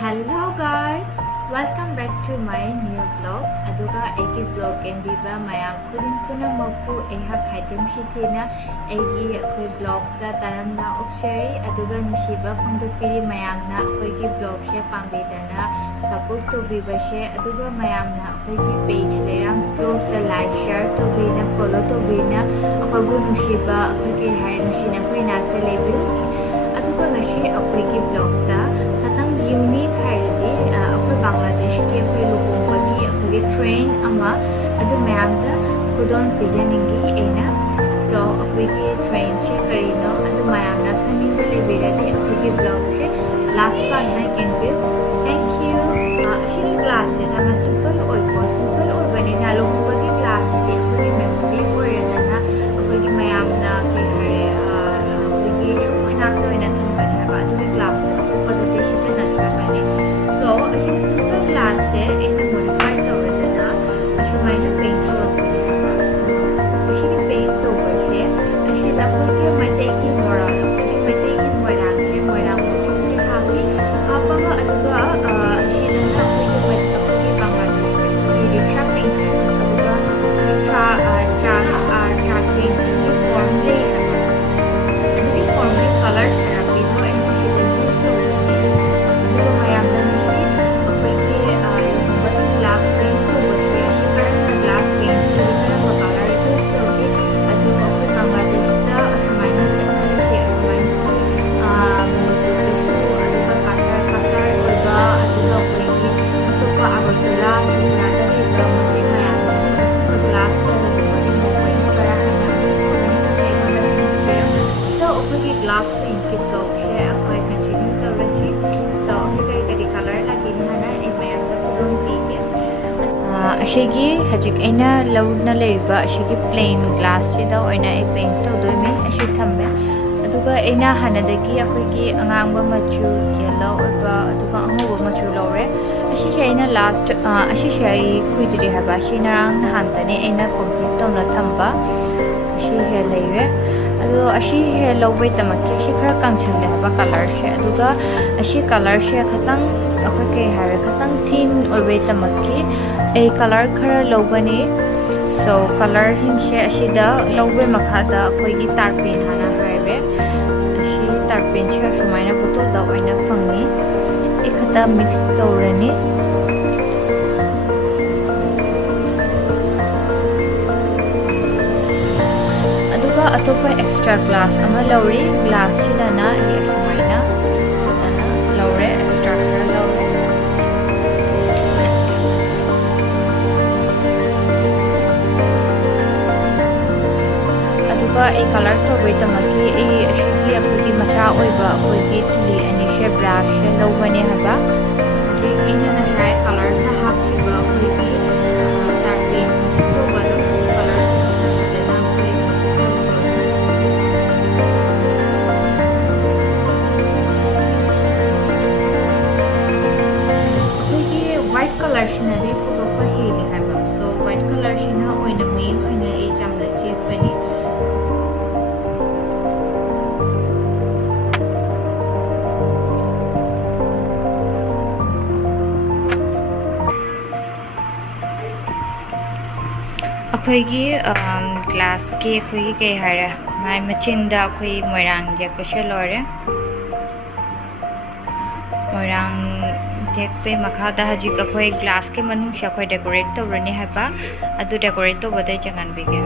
Hello guys, welcome back to my new vlog. Aduga egi vlog enbiba mayam kudin puna moku ehak haitim shithina egi koi vlog da taramna okshari aduga nishiba fundu piri mayam na koi ki vlog she pambidana support to biba she aduga mayam na koi ki page leram vlog da like share to bina follow to bina koi bu nishiba koi ki hai nishina koi na telebi aduga ngashi koi ki vlog da unique hairadi akoi Bangladesh ki akoi Lohongbagi akoi train ama adu mayam da khudon pijaningi ena so akoi ki train she karino adu mayam na khaning da lebiradi akoi ki vlog she last part na kenbe thank you ashiri classes ama simple oi bani na Lohongbagi class de akoi memory oirana akoi ki mayam na ki hare akoi ki shumana to ina thambani ba adu class so, a simple class in a modified over she might have paint she paint over here. She might take him more out. Might take him more out. She might have to happy. Papa, she doesn't have to wait to keep on running. Shopping painting formally. The formally color therapy, no, and she didn't use the glass paint kit talk share akoi continue taurajri so kari color lagi hana e mayam da kudon pige ashigi hajik aina lawna leiba ashigi plain glass chida oina e paint to doimi ashi thamme aduga aina hanadagi akoi gi angangba machu yellow oba aduga angoba machu lore ashi aina last ashi shai kuidri haba shi narang hantani aina complete tawna thamba ashi he leire ado ashi he lowbai tamaki ashi khara kangchhalle haba color she aduga ashi color she khatang akhoi ke hare khatang thin oibai tamaki ei color khara lobani so color hin she ashi da lowbai makhada akhoi gi tarpin hana hare ashi tarpin she shumaina bottle da oina fangi ekhata mix tawrani atopa extra glass ama lauri glass chidana e shumaina tana laure extra khara laure aduga e color to bai tamaki e ashigi apagi macha oiba oigi tuli ani she brush she lobani haba je ina na shai color ta hakhiba oigi tarpin to balo color white color shina de photo pa heli haba so white color shina oina main oina e jamna check pani akhoi gi glass ke akhoi gi ke hara mai machin da akhoi moirang je ko shelore moirang dekpe makhada haji akhoi glass ke manu shakoi decorate to rani haba adu decorate to bodai jangan bige